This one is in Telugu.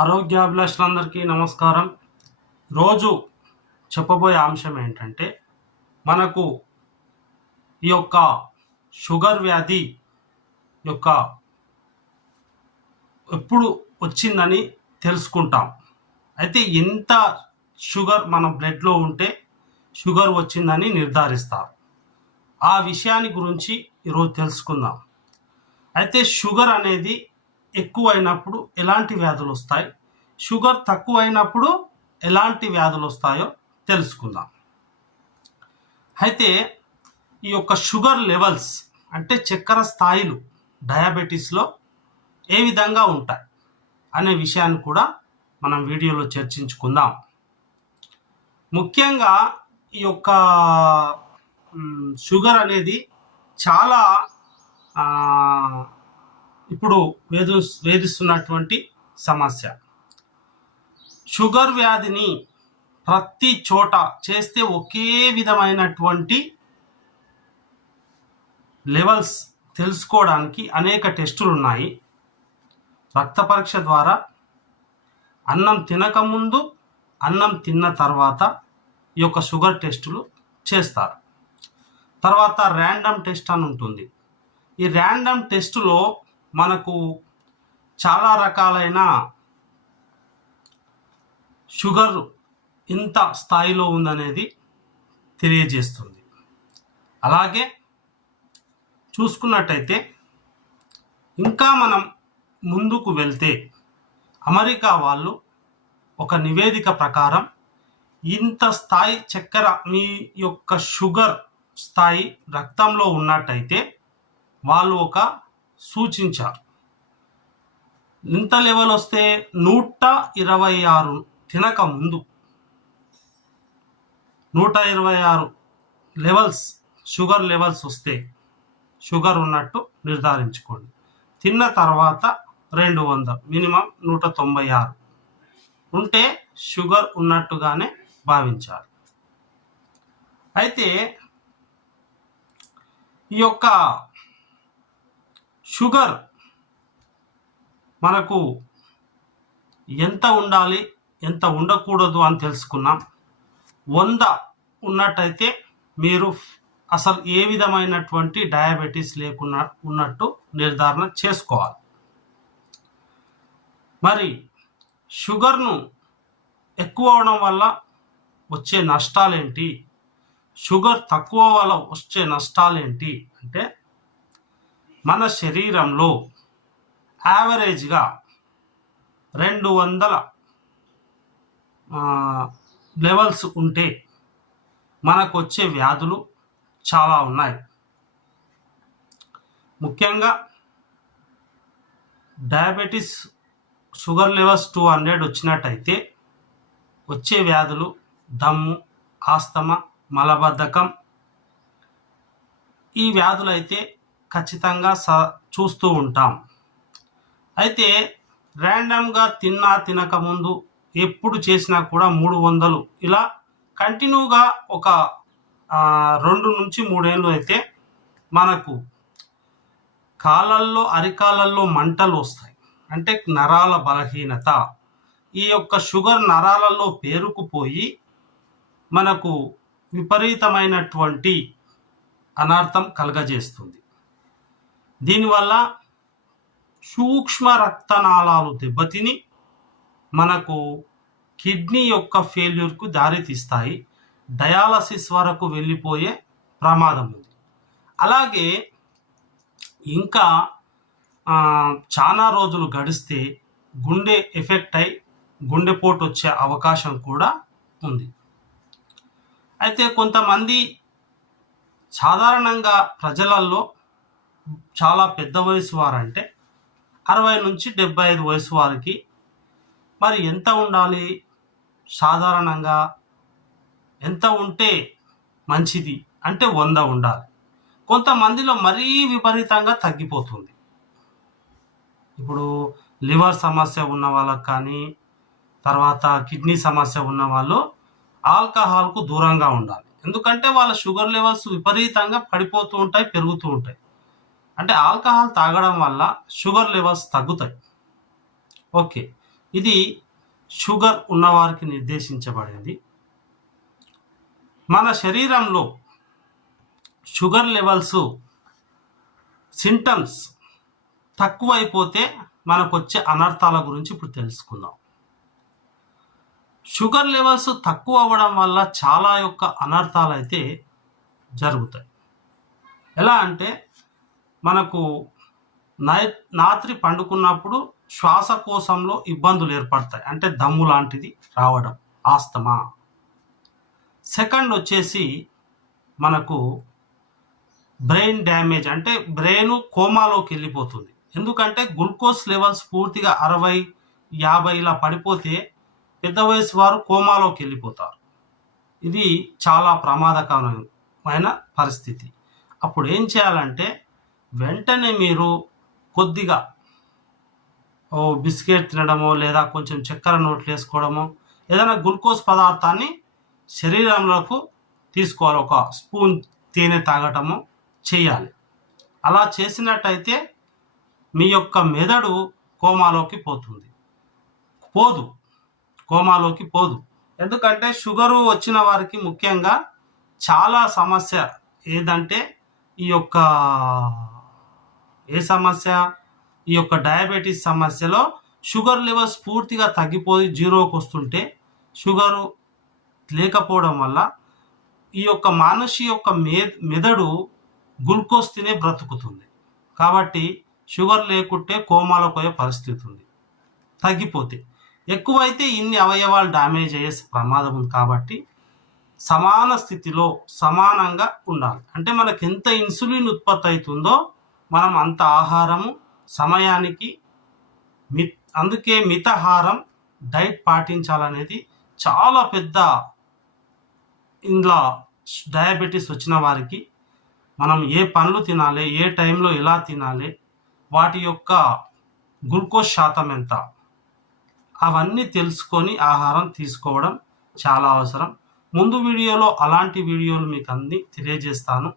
ఆరోగ్యాభిలాషులందరికీ నమస్కారం. రోజు చెప్పబోయే అంశం ఏంటంటే, మనకు ఈ యొక్క షుగర్ వ్యాధి యొక్క ఎప్పుడు వచ్చిందని తెలుసుకుంటాం. అయితే ఎంత షుగర్ మన బ్లడ్లో ఉంటే షుగర్ వచ్చిందని నిర్ధారిస్తారు. ఆ విషయాన్ని గురించి ఈరోజు తెలుసుకుందాం. అయితే షుగర్ అనేది ఎక్కువైనప్పుడు ఎలాంటి వ్యాధులు వస్తాయి, షుగర్ తక్కువైనప్పుడు ఎలాంటి వ్యాధులు వస్తాయో తెలుసుకుందాం. అయితే ఈ యొక్క షుగర్ లెవెల్స్ అంటే చక్కెర స్థాయిలు డయాబెటీస్లో ఏ విధంగా ఉంటాయి అనే విషయాన్ని కూడా మనం వీడియోలో చర్చించుకుందాం. ముఖ్యంగా ఈ యొక్క షుగర్ అనేది చాలా ఇప్పుడు వేధిస్తున్నటువంటి సమస్య. షుగర్ వ్యాధిని ప్రతి చోట చేస్తే ఒకే విధమైనటువంటి లెవెల్స్ తెలుసుకోవడానికి అనేక టెస్టులు ఉన్నాయి. రక్త పరీక్ష ద్వారా, అన్నం తినకముందు, అన్నం తిన్న తర్వాత ఈ యొక్క షుగర్ టెస్టులు చేస్తారు. తర్వాత ర్యాండమ్ టెస్ట్ అని ఉంటుంది. ఈ ర్యాండమ్ టెస్టులో మనకు చాలా రకాలైన షుగర్ ఇంత స్థాయిలో ఉందనేది తెలియజేస్తుంది. అలాగే చూసుకున్నట్టయితే ఇంకా మనం ముందుకు వెళ్తే అమెరికా వాళ్ళు ఒక నివేదిక ప్రకారం ఇంత స్థాయి చక్కెర మీ యొక్క షుగర్ స్థాయి రక్తంలో ఉన్నట్టయితే వాళ్ళు ఒక సూచించారు. ఇంత లెవెల్ వస్తే 126 తినక ముందు 126 లెవెల్స్ షుగర్ లెవెల్స్ వస్తే షుగర్ ఉన్నట్టు నిర్ధారించుకోండి. తిన్న తర్వాత 200 మినిమం 196 ఉంటే షుగర్ ఉన్నట్టుగానే భావించాలి. అయితే ఈ యొక్క షుగర్ మనకు ఎంత ఉండాలి, ఎంత ఉండకూడదు అని తెలుసుకున్నాం. 100 ఉన్నట్టయితే మీరు అసలు ఏ విధమైనటువంటి డయాబెటీస్ లేకుండా ఉన్నట్టు నిర్ధారణ చేసుకోవాలి. మరి షుగర్ను ఎక్కువ అవడం వల్ల వచ్చే నష్టాలేంటి, షుగర్ తక్కువ వల్ల వచ్చే నష్టాలేంటి అంటే, మన శరీరంలో యావరేజ్గా 200 లెవెల్స్ ఉంటే మనకు వచ్చే వ్యాధులు చాలా ఉన్నాయి. ముఖ్యంగా డయాబెటీస్ షుగర్ లెవెల్స్ 200 వచ్చినట్టయితే వచ్చే వ్యాధులు దమ్ము, ఆస్తమా, మలబద్ధకం. ఈ వ్యాధులు అయితే ఖచ్చితంగా చూస్తూ ఉంటాం. అయితే ర్యాండమ్గా తినకముందు ఎప్పుడు చేసినా కూడా 300 ఇలా కంటిన్యూగా ఒక 2 నుంచి 3 ఏళ్ళు అయితే మనకు కాళ్ళల్లో, అరికాళ్ళల్లో మంటలు వస్తాయి. అంటే నరాల బలహీనత. ఈ యొక్క షుగర్ నరాలలో పేరుకుపోయి మనకు విపరీతమైనటువంటి అనర్థం కలగజేస్తుంది. దీనివల్ల సూక్ష్మ రక్తనాళాలు దెబ్బతిని మనకు కిడ్నీ యొక్క ఫెయిల్యూర్కు దారితీస్తాయి. డయాలసిస్ వరకు వెళ్ళిపోయే ప్రమాదం ఉంది. అలాగే ఇంకా చాలా రోజులు గడిస్తే గుండె ఎఫెక్ట్ అయి గుండెపోటు వచ్చే అవకాశం కూడా ఉంది. అయితే కొంతమంది సాధారణంగా ప్రజలలో చాలా పెద్ద వయసు వారంటే 60 నుంచి 75 వయసు వారికి మరి ఎంత ఉండాలి, సాధారణంగా ఎంత ఉంటే మంచిది అంటే 100 ఉండాలి. కొంతమందిలో మరీ విపరీతంగా తగ్గిపోతుంది. ఇప్పుడు లివర్ సమస్య ఉన్న వాళ్ళకి కానీ, తర్వాత కిడ్నీ సమస్య ఉన్న వాళ్ళు ఆల్కహాల్కు దూరంగా ఉండాలి. ఎందుకంటే వాళ్ళ షుగర్ లెవెల్స్ విపరీతంగా పడిపోతూ ఉంటాయి, పెరుగుతూ ఉంటాయి. అంటే ఆల్కహాల్ తాగడం వల్ల షుగర్ లెవెల్స్ తగ్గుతాయి. ఓకే, ఇది షుగర్ ఉన్నవారికి నిర్దేశించబడింది. మన శరీరంలో షుగర్ లెవెల్స్ సింటమ్స్ తక్కువైపోతే మనకు వచ్చే అనర్థాల గురించి ఇప్పుడు తెలుసుకుందాం. షుగర్ లెవెల్స్ తక్కువ అవ్వడం వల్ల చాలా అనర్థాలు అయితే జరుగుతాయి. ఎలా అంటే మనకు రాత్రి పండుకున్నప్పుడు శ్వాసకోశంలో ఇబ్బందులు ఏర్పడతాయి, అంటే దమ్ము లాంటిది రావడం, ఆస్తమా. సెకండ్ వచ్చేసి మనకు బ్రెయిన్ డ్యామేజ్, అంటే బ్రెయిన్ కోమాలోకి వెళ్ళిపోతుంది. ఎందుకంటే గ్లూకోజ్ లెవెల్స్ పూర్తిగా 60-50 ఇలా పడిపోతే పెద్ద వయసు వారు కోమాలోకి వెళ్ళిపోతారు. ఇది చాలా ప్రమాదకరమైన పరిస్థితి. అప్పుడు ఏం చేయాలంటే వెంటనే మీరు కొద్దిగా బిస్కెట్ తినడమో లేదా కొంచెం చక్కెర నోట్లు వేసుకోవడమో ఏదైనా గ్లూకోజ్ పదార్థాన్ని శరీరంలోకి తీసుకోవాలి. ఒక స్పూన్ తేనె తాగటము చేయాలి. అలా చేసినట్టయితే మీ మెదడు కోమాలోకి పోదు. ఎందుకంటే షుగరు వచ్చిన వారికి ముఖ్యంగా చాలా సమస్య ఏదంటే ఈ డయాబెటీస్ సమస్యలో షుగర్ లెవెల్స్ పూర్తిగా తగ్గిపోయి జీరోకి వస్తుంటే, షుగరు లేకపోవడం వల్ల ఈ మనిషి మెదడు గ్లూకోజ్ తినే బ్రతుకుతుంది. కాబట్టి షుగర్ లేకుంటే కోమాలో పోయే పరిస్థితి ఉంది. తగ్గిపోతే ఎక్కువైతే ఇన్ని అవయవాలు డ్యామేజ్ అయ్యే ప్రమాదం ఉంది. కాబట్టి సమాన స్థితిలో సమానంగా ఉండాలి. అంటే మనకు ఎంత ఇన్సులిన్ ఉత్పత్తి అవుతుందో మనం అంత ఆహారము సమయానికి అందుకే మితాహారం డైట్ పాటించాలనేది చాలా పెద్ద. ఇందులో డయాబెటీస్ వచ్చిన వారికి మనం ఏ పనులు తినాలి, ఏ టైంలో ఎలా తినాలి, వాటి గ్లూకోజ్ శాతం ఎంత, అవన్నీ తెలుసుకొని ఆహారం తీసుకోవడం చాలా అవసరం. ముందు వీడియోలో అలాంటి వీడియోలు మీకు అన్ని తెలియజేస్తాను.